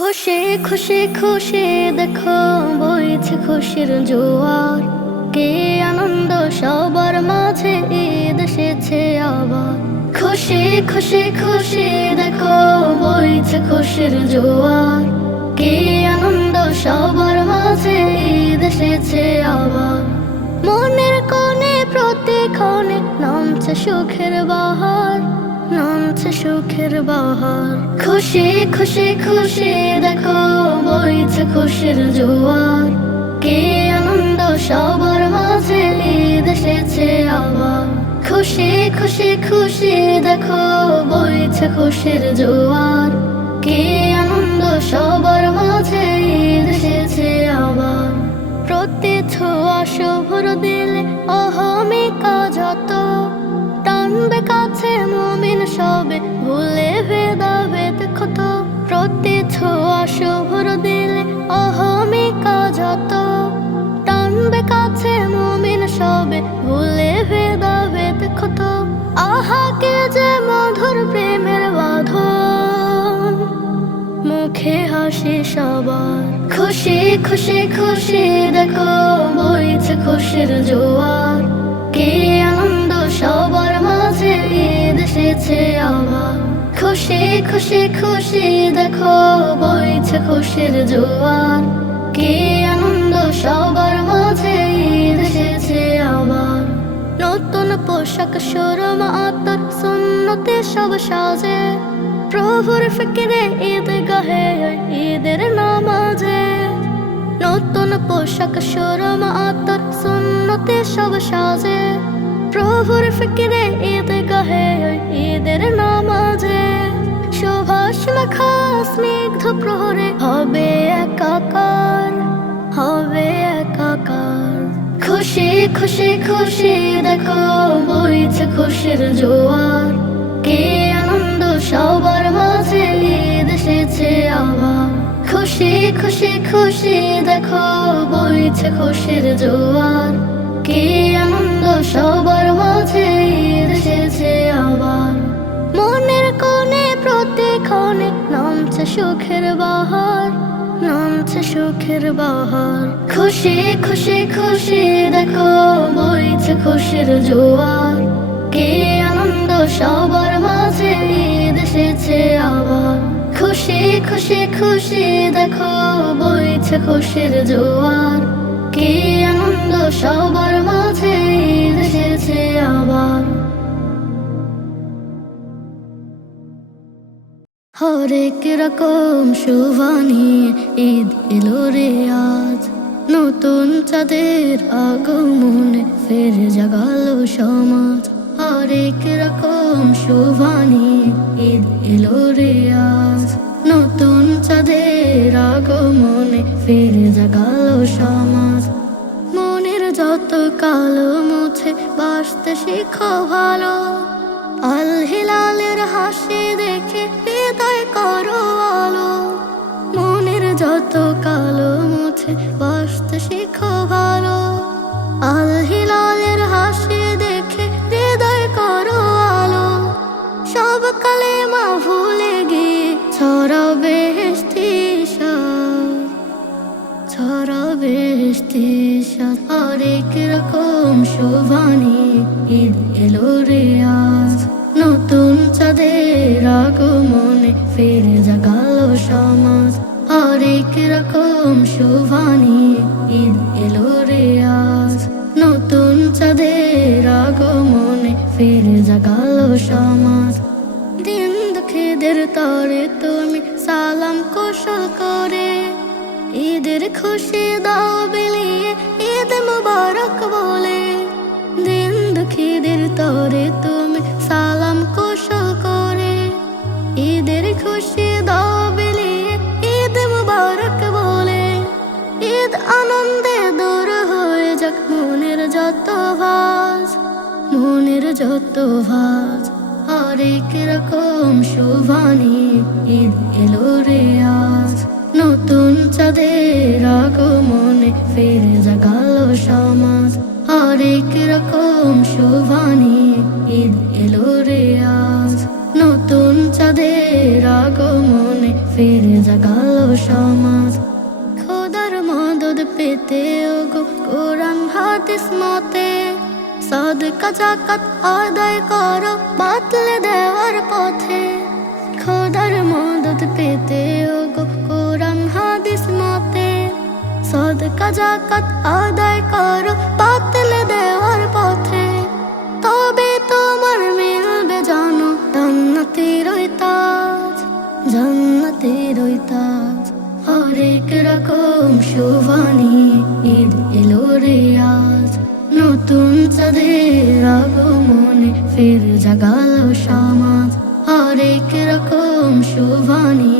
খুশি খুশি খুশি দেখো বইছে খুশির জোয়ার। কে আনন্দ সবার মাঝে ঈদ এসেছে আবার। খুশি খুশি খুশি দেখো বইছে খুশির জোয়ার। কে আনন্দ সবার মাঝে ঈদ এসেছে আবার। মনের কোণে প্রতিক্ষণে নামছে সুখের বাহার। নামছে সুখের বাহার। খুশি খুশি খুশি, দেখো বইছে খুশির জোয়ার। কে আনন্দ সবার মাঝে এসেছে আবার। খুশি খুশি খুশি, দেখো বইছে খুশির জোয়ার। কে আনন্দ সবার মাঝে সবে ভুলে ভেদা ভেদ ক্ষত প্রতি ছোঁয়া শুভর দিলে অহমিকা যত। টানবে কাছে মুমিন সবে ভুলে ভেদা ভেদ ক্ষত, আহাকে যে মধুর প্রেমের বাঁধন। মুখে হাসি সবার, খুশি খুশি খুশি দেখো, বইছে খুশির জোয়ার। কে আনন্দ সবার মাঝে এসেছে আবার খুশি খুশি খুশি, দেখো বইছে খুশির জোয়ার কে আনন্দ সবার মাঝে এসেছে আবার। নতুন পোশাক সরম আতর সুন্নতে সব সাজে। প্রভুর ফিকিরে ঈদ গাহে, ঈদের নামাজে। নতুন পোশাক সরম আতর সুন্নতে সব সাজে। প্রভুর ফিকিরে ঈদ ঈদের নামাজে সুভাষ মাখা স্নিগ্ধ প্রহরে, হবে একাকার হবে একাকার। খুশি খুশি খুশি দেখো, বইছে খুশির জোয়ার। কে আনন্দ সবার মাঝে ঈদ এসেছে আবার খুশি খুশি খুশি দেখো, বইছে খুশির জোয়ার। কে আনন্দ নামছে সুখের বাহার, নামছে সুখের বাহার। খুশি খুশি খুশি, দেখো, বইছে খুশির জোয়ার। কে আনন্দ সবার মাঝে এসেছে আবার। খুশি খুশি খুশি, দেখো, বইছে খুশির জোয়ার। কে আনন্দ সবার মাঝে এসেছে আবার। হরেক রকম শুভানি, ঈদ এলো রে আজ। নতুন চাঁদের আগমনে, ফের জাগালো সমাজ। হরেক রকম শুভানি, ঈদ এলো রে আজ। নতুন চাঁদের আগমনে, ফের জাগালো সমাজ। মনের যত কালো মুছে বাসতে শিখো ভালো। আল হিলালের হাসি দেখে যত কালো মুছে বাসতে শিখো ভালো। আল হিলালের হাসি দেখে হৃদয় করো আলো। সব কালে মা ভুলে গিয়ে ছড়াবে ছড়াবে হরেক রকম শোভানি, ঈদ এলো রে আজ। নতুন চাঁদের আগমনে ফিরে দুঃখীদের তরে তুমি সালাম কৌশল করে। ঈদের খুশি দাও বিলিয়ে ঈদ মুবারক বলে। ঈদ আনন্দে দূর হয়ে যাক মনের যত ভাজ, মনের যত ভাজ। হরেক রকম শুভানি ঈদ এলো রে আজ। নতুন চাঁদের আগমনে ফের জাগালো সমাজ। হরেক রকম শুভানি ঈদ এলো রে আজ। নতুন চাঁদের আগমনে ফের জাগালো সমাজ। খোদার মদদ পেতে গো কোরআন হাদিস মতে। সাদকা জাকাত আদায় করো বাতলে দেওয়ার পথে। খোদার মদদ পেতে গো কোরআন হাদিস মতে। সাদকা জাকাত আদায় করো ফের জাগালো সমাজ হরেক রকম শুভানি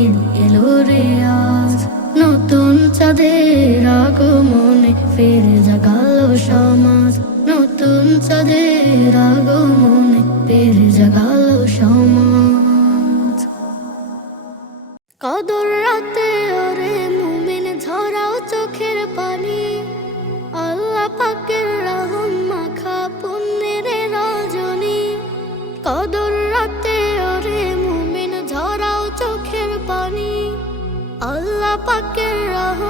ঈদ এলো রে আজ। নতুন চাঁদের আগমনে ফের জাগালো সমাজ, নতুন চাঁদের আগমনে ফের জাগালো সমাজ। কদর রাতে ওরে মুমিন ঝরাও চোখের পানি, আল্লাহ পাকের পাকের রহম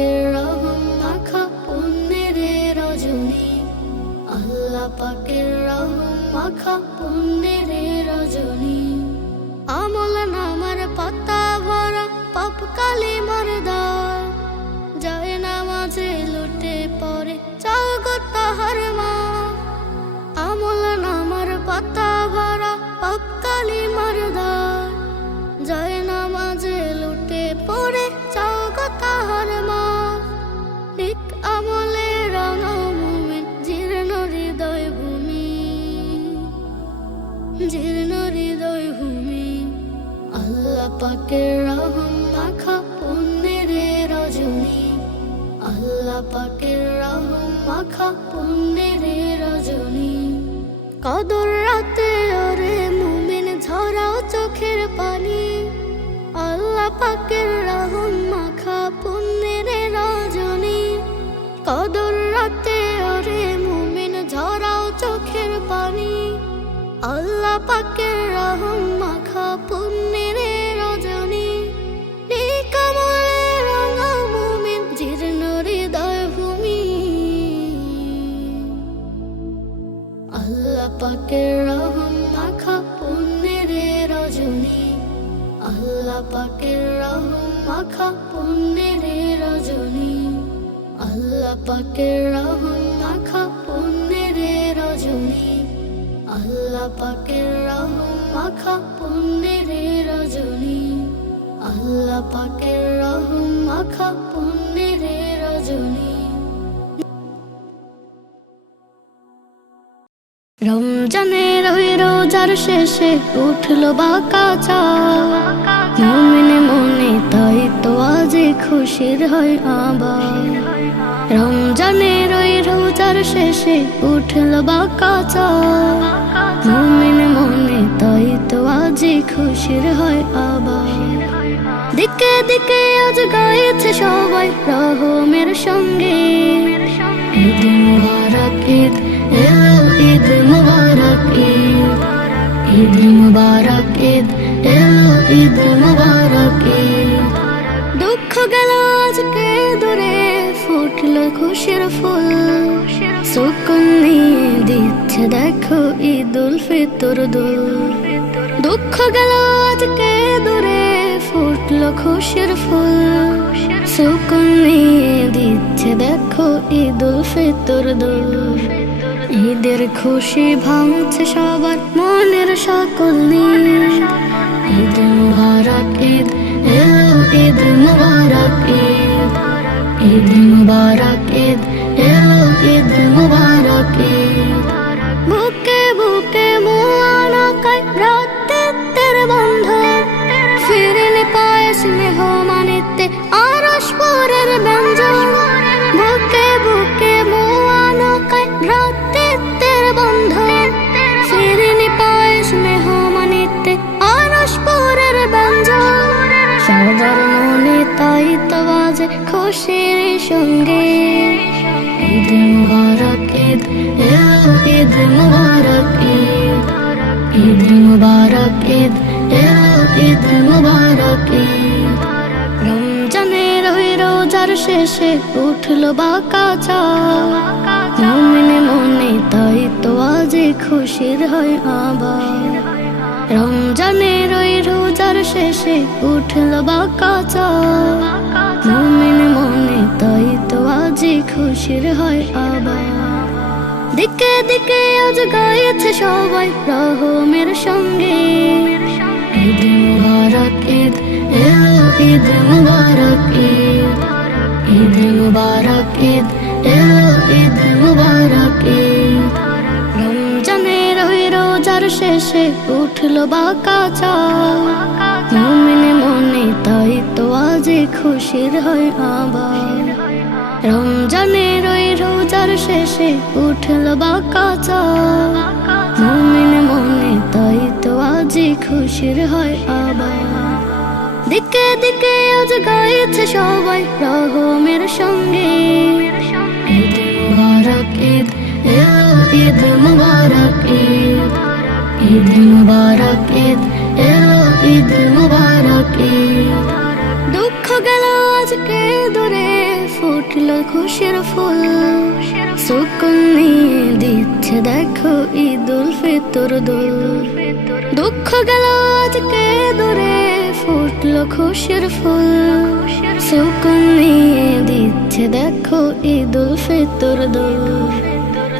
পাকের রহম মাখা পুণ্যের রজনী। আল্লাহ পাকের রহম মাখা পুণ্যের রজনী। আমল নামার পাতা ভরা পাপ কালে মারদার। যায় পুণ্যের রজনী। কদর রাতে ওরে মুমিন ঝরাও চোখের পানি। আল্লাহ পাকের রহম মাখা পুণ্যের রজনী। কদর রাতে ওরে মুমিন ঝরাও চোখের পানি। আল্লাহ পাকের রহম মাখা পুণ্যের আল্লাহ পাকের রহম মাখা পুণ্যের রজনী। আল্লাহ পাকের রহম মাখা পুণ্যের রজনী। রমজানের ওই রোজার শেষে উঠল বাঁকা চা মনে মনে তাই তো আজ খুশির হয় আবার। রমজানের ওই রোজার শেষে উঠল বাঁকা চা মনে মনে তাই তো আজ খুশির হয় আবার। দিকে দিকে আজ গাইছে সবাই রহমের সঙ্গে। ঈদ ঈদ মুবারক ঈদ ঈদ মুবারক ঈদ ঈদ মুবারক ঈদ দুঃখ গেল আজকে দূরে, ফুটলো খুশির ফুল। সুকুন নিয়ে দিচ্ছে দেখো ঈদ উল ফিতর দুল। দুঃখ গেল আজকে দূরে, ফুটলো খুশির ফুল। সুকুন নিয়ে দিচ্ছে দেখো ঈদ উল ফিতর দুল। ঈদের খুশি ভাঙছে সবার মনের সকল নীল। ঈদ মুবারক, ঈদ, এলো ঈদ মুবারক, ঈদ। ঈদ মুবারক, ঈদ, এলো ঈদ মুবারক, ঈদ। বুকে বুকে মোয়ানা কাই রাতের বন্ধ। ফিরিনি খুশির সঙ্গে। ঈদ মুবারক, ঈদ ঈদ মুবারক, ঈদ। ঈদ মুবারক, ঈদ ঈদ মুবারক, ঈদ। রমজানের ওই রোজার শেষে উঠল বাঁকা চাল মনে মনে তাই তো আজ খুশির হয় আবার। রমজানের ওই রোজার শেষে উঠল বাঁকা চাল মনে মনে, তাই তো আজ খুশির হয় আবার। দিকে দিকে আজ গাইছে সবাই রহমের সঙ্গে। ঈদ মুবারক, ঈদ এলো ঈদ মুবারক, ঈদ। ঈদ মুবারক, ঈদ এলো ঈদ মুবারক, ঈদ। শেষে উঠল বাঁকা চাল মনে মনে তাই তো আজ খুশির হয় আবার রমজানের ওই রোজার শেষে উঠল বাঁকা চাল মনে মনে তাই তো আজ খুশির হয় আবার দিকে দিকে আজ গাইছে সবাই রহমের সঙ্গে ঈদ মুবারক ঈদ ঈদ মুবারক ঈদ ঈদ মুবারক ঈদ এলো ঈদ মুবারক ঈদ দুঃখ গেল আজকে দূরে ফুটলো খুশির ফুল। সুকুন নিয়ে দিচ্ছে দেখো ঈদুল ফিতর দোল। দুঃখ গেল আজকে দূরে ফুটলো খুশির ফুল। সুকুন নিয়ে দিচ্ছে দেখো ঈদুল ফিতর দোল।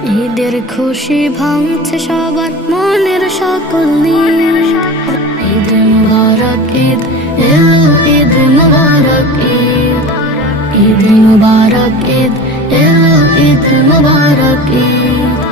ঈদের খুশি ভাঙছে সবার মনের সকল ঈদ মুবারক, ঈদ ঈদ মুবারক, ঈদ। ঈদ মুবারক, ঈদ ঈদ মুবারক, ঈদ।